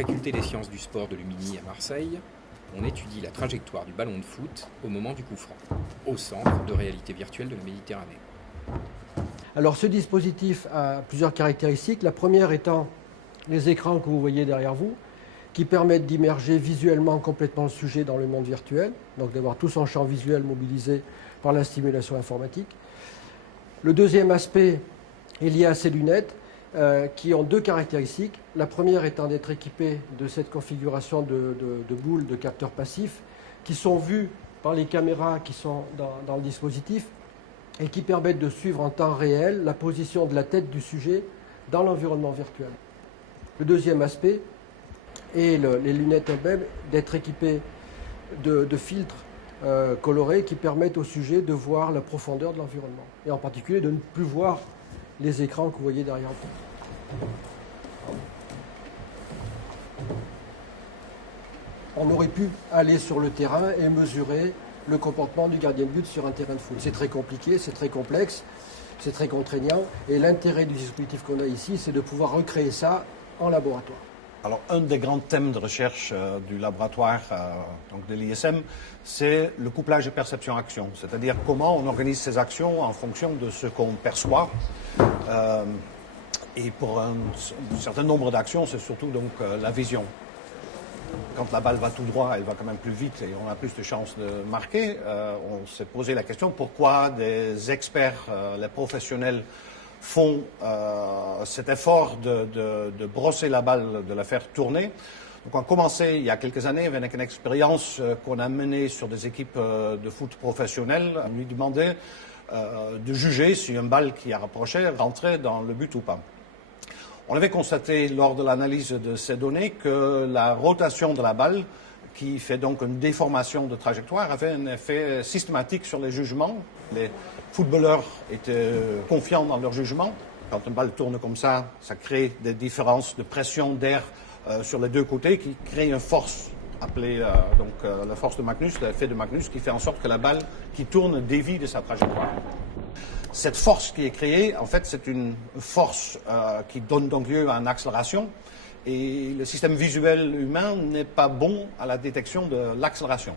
faculté des sciences du sport de l'UMINI à Marseille, on étudie la trajectoire du ballon de foot au moment du coup franc, au centre de réalité virtuelle de la Méditerranée. Alors ce dispositif a plusieurs caractéristiques. La première étant les écrans que vous voyez derrière vous, qui permettent d'immerger visuellement complètement le sujet dans le monde virtuel, donc d'avoir tout son champ visuel mobilisé par la stimulation informatique. Le deuxième aspect est lié à ces lunettes qui ont deux caractéristiques. La première étant d'être équipées de cette configuration de boules de capteurs passifs qui sont vues par les caméras qui sont dans le dispositif et qui permettent de suivre en temps réel la position de la tête du sujet dans l'environnement virtuel. Le deuxième aspect est les lunettes elles-mêmes d'être équipées de filtres colorés qui permettent au sujet de voir la profondeur de l'environnement et en particulier de ne plus voir les écrans que vous voyez derrière vous. On aurait pu aller sur le terrain et mesurer le comportement du gardien de but sur un terrain de foot. C'est très compliqué, c'est très complexe, c'est très contraignant et l'intérêt du dispositif qu'on a ici, c'est de pouvoir recréer ça en laboratoire. Alors, un des grands thèmes de recherche du laboratoire donc de l'ISM, c'est le couplage de perception-action, c'est-à-dire comment on organise ses actions en fonction de ce qu'on perçoit. Et pour un certain nombre d'actions, c'est surtout donc la vision. Quand la balle va tout droit, elle va quand même plus vite et on a plus de chances de marquer. On s'est posé la question pourquoi des experts, les professionnels, font cet effort de brosser la balle, de la faire tourner. Donc on a commencé il y a quelques années avec une expérience qu'on a menée sur des équipes de foot professionnelles. On lui demandait de juger si une balle qui a rapproché rentrait dans le but ou pas. On avait constaté lors de l'analyse de ces données que la rotation de la balle, qui fait donc une déformation de trajectoire, avait un effet systématique sur les jugements. Les footballeurs étaient confiants dans leur jugement. Quand une balle tourne comme ça crée des différences de pression d'air sur les deux côtés qui créent une force appelée la force de Magnus, l'effet de Magnus, qui fait en sorte que la balle qui tourne dévie de sa trajectoire. Cette force qui est créée, en fait, c'est une force qui donne donc lieu à une accélération. Et le système visuel humain n'est pas bon à la détection de l'accélération.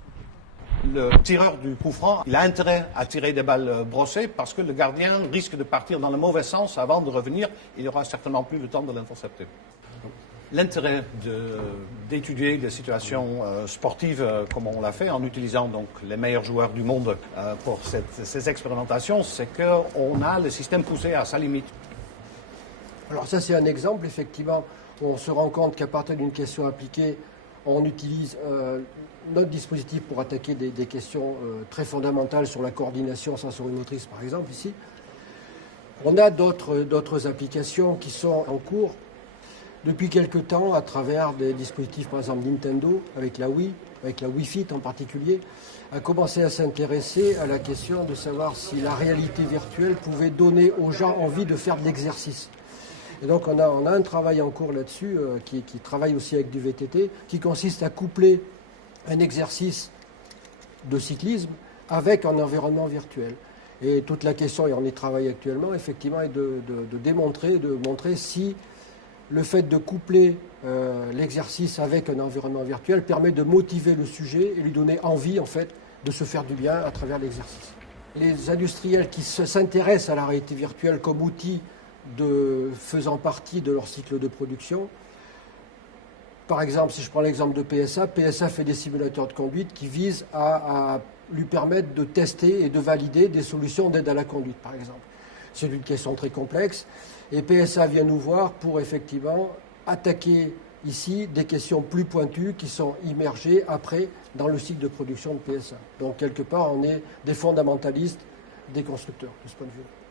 Le tireur du coup franc, il a intérêt à tirer des balles brossées parce que le gardien risque de partir dans le mauvais sens avant de revenir. Il n'aura certainement plus le temps de l'intercepter. L'intérêt d'étudier des situations sportives comme on l'a fait en utilisant donc les meilleurs joueurs du monde pour ces expérimentations, c'est qu'on a le système poussé à sa limite. Alors ça c'est un exemple, effectivement, où on se rend compte qu'à partir d'une question appliquée, on utilise notre dispositif pour attaquer des questions très fondamentales sur la coordination sensorimotrice par exemple ici. On a d'autres applications qui sont en cours. Depuis quelque temps, à travers des dispositifs, par exemple Nintendo, avec la Wii Fit en particulier, a commencé à s'intéresser à la question de savoir si la réalité virtuelle pouvait donner aux gens envie de faire de l'exercice. Et donc on a un travail en cours là-dessus, qui travaille aussi avec du VTT, qui consiste à coupler un exercice de cyclisme avec un environnement virtuel. Et toute la question, et on y travaille actuellement, effectivement, est de montrer si le fait de coupler l'exercice avec un environnement virtuel permet de motiver le sujet et lui donner envie, en fait, de se faire du bien à travers l'exercice. Les industriels qui s'intéressent à la réalité virtuelle comme outil faisant partie de leur cycle de production, par exemple, si je prends l'exemple de PSA, PSA fait des simulateurs de conduite qui visent à lui permettre de tester et de valider des solutions d'aide à la conduite, par exemple. C'est une question très complexe. Et PSA vient nous voir pour effectivement attaquer ici des questions plus pointues qui sont immergées après dans le cycle de production de PSA. Donc quelque part, on est des fondamentalistes des constructeurs de ce point de vue.